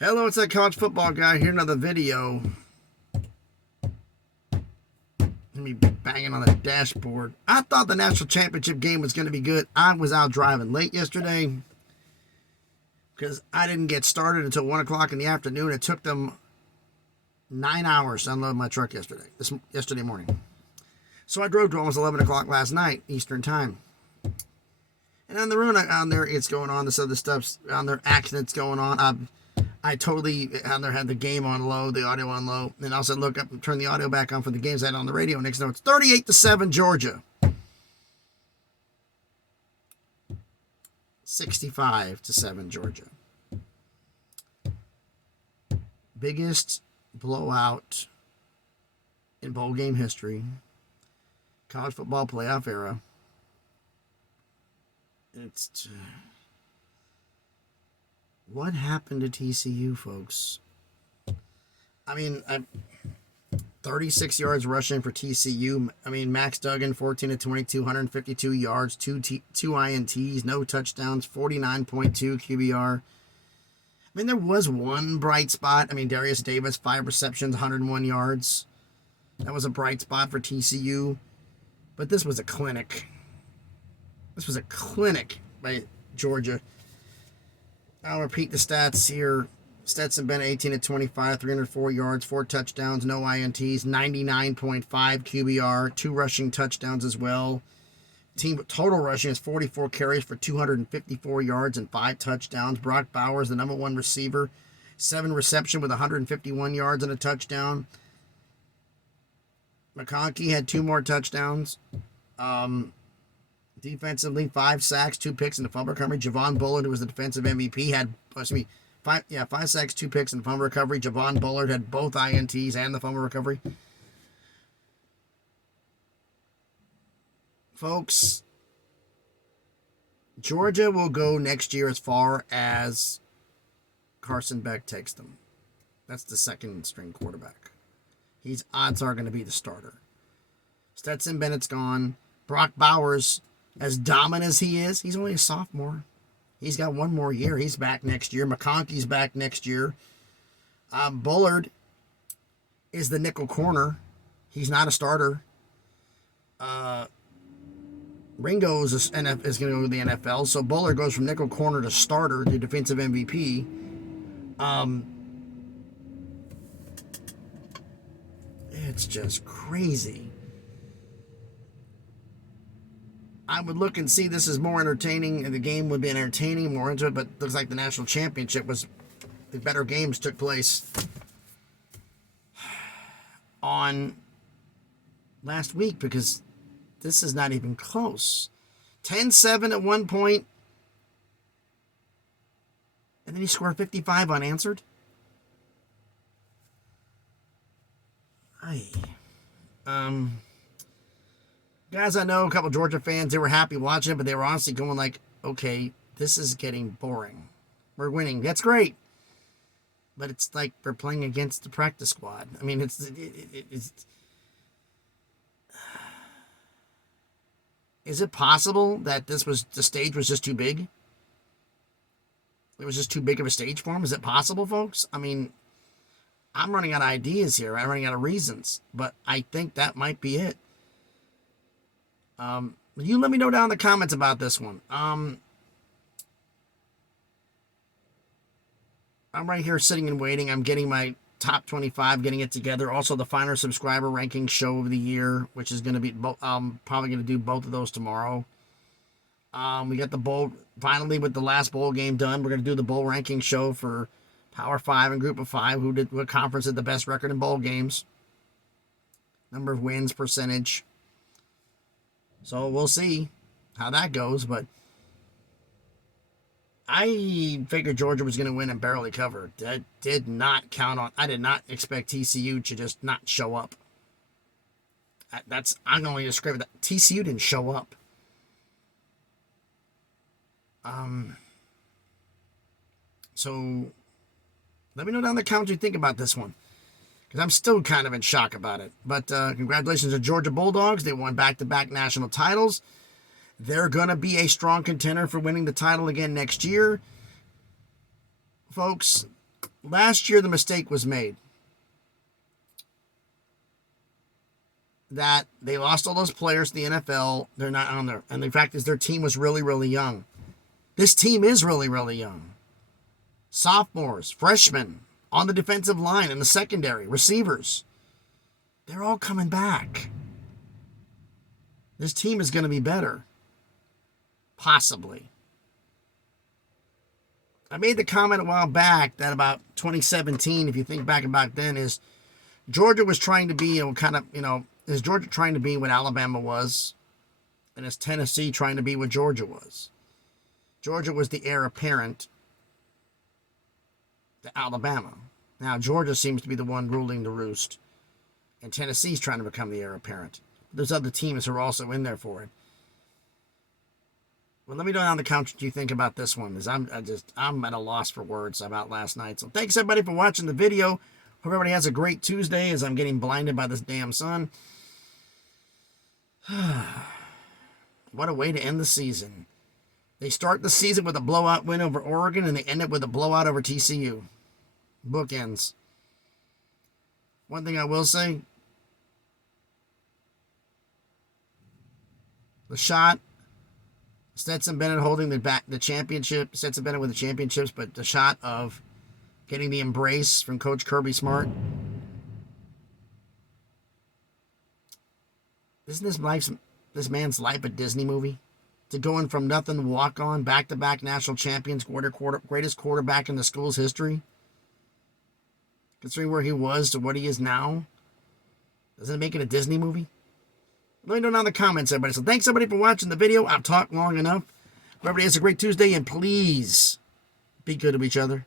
Hello, it's that college football guy here. Another video. Me banging on the dashboard. I thought the national championship game was going to be good. I was out driving late yesterday because I didn't get started until 1 o'clock in the afternoon. It took them 9 hours to unload my truck yesterday morning. So I drove to almost 11 o'clock last night, Eastern time. And on the road, on there, it's going on. This other stuff's on there, accidents going on. I totally on there had the game on low, the audio on low, and also look up and turn the audio back on for the games I had on the radio. Next note, it's 38-7 Georgia, 65-7 Georgia. Biggest blowout in bowl game history, college football playoff era. It's what happened to TCU, folks? I mean, 36 yards rushing for TCU. I mean, Max Duggan, 14 of 22, 152 yards, two INTs, no touchdowns, 49.2 QBR. I mean, there was one bright spot. I mean, Darius Davis, 5 receptions, 101 yards. That was a bright spot for TCU. But this was a clinic. This was a clinic by Georgia. I'll repeat the stats here. Stetson Bennett, 18 of 25, 304 yards, 4 touchdowns, no INTs, 99.5 QBR, 2 rushing touchdowns as well. Team total rushing is 44 carries for 254 yards and 5 touchdowns. Brock Bowers, the number 1 receiver, 7 reception with 151 yards and a touchdown. McConkey had 2 more touchdowns. Defensively, 5 sacks, 2 picks, and a fumble recovery. Javon Bullard, who was the defensive MVP, had 5 sacks, 2 picks, and a fumble recovery. Javon Bullard had both INTs and the fumble recovery. Folks, Georgia will go next year as far as Carson Beck takes them. That's the second string quarterback. Odds are going to be the starter. Stetson Bennett's gone. Brock Bowers, as dominant as he is, he's only a sophomore. He's got 1 more year. He's back next year. McConkey's back next year. Bullard is the nickel corner. He's not a starter. Ringo is going to go to the NFL, so Bullard goes from nickel corner to starter to defensive MVP. It's just crazy. I would look and see this is more entertaining, and the game would be entertaining, more into it, but it looks like the national championship was the better games took place on last week, because this is not even close. 10-7 at one point, and then he scored 55 unanswered. Guys, I know a couple Georgia fans, they were happy watching it, but they were honestly going like, okay, this is getting boring. We're winning. That's great. But it's like we're playing against the practice squad. I mean, it's is it possible that the stage was just too big? It was just too big of a stage for him? Is it possible, folks? I mean, I'm running out of ideas here. I'm running out of reasons. But I think that might be it. You let me know down in the comments about this one. I'm right here sitting and waiting. I'm getting my top 25, getting it together. Also, the final subscriber ranking show of the year, which is going to be, probably going to do both of those tomorrow. We got the bowl, finally with the last bowl game done. We're going to do the bowl ranking show for Power 5 and Group of 5, what conference had the best record in bowl games. Number of wins, percentage. So we'll see how that goes, but I figured Georgia was going to win and barely cover. I did not expect TCU to just not show up. I'm going to describe that. TCU didn't show up. So let me know down in the comments what you think about this one, because I'm still kind of in shock about it. But congratulations to Georgia Bulldogs. They won back-to-back national titles. They're going to be a strong contender for winning the title again next year. Folks, last year the mistake was made that they lost all those players to the NFL. They're not on there. And the fact is their team was really, really young. This team is really, really young. Sophomores, freshmen, on the defensive line, in the secondary, receivers. They're all coming back. This team is going to be better. Possibly. I made the comment a while back that about 2017, if you think back about then, is Georgia was trying to be, is Georgia trying to be what Alabama was? And is Tennessee trying to be what Georgia was? Georgia was the heir apparent to Alabama. Now, Georgia seems to be the one ruling the roost. And Tennessee's trying to become the heir apparent. There's other teams who are also in there for it. Well, let me know down in the comments what you think about this one. Because I'm at a loss for words about last night. So thanks everybody for watching the video. Hope everybody has a great Tuesday as I'm getting blinded by this damn sun. What a way to end the season. They start the season with a blowout win over Oregon, and they end it with a blowout over TCU. Bookends. One thing I will say, the shot, Stetson Bennett holding the championship, Stetson Bennett with the championships, but the shot of getting the embrace from Coach Kirby Smart. Isn't this man's life a Disney movie? To going from nothing to walk on, back-to-back national champions, greatest quarterback in the school's history. Considering where he was to what he is now. Doesn't it make it a Disney movie? Let me know down in the comments, everybody. So thanks, everybody, for watching the video. I've talked long enough. Everybody has a great Tuesday, and please be good to each other.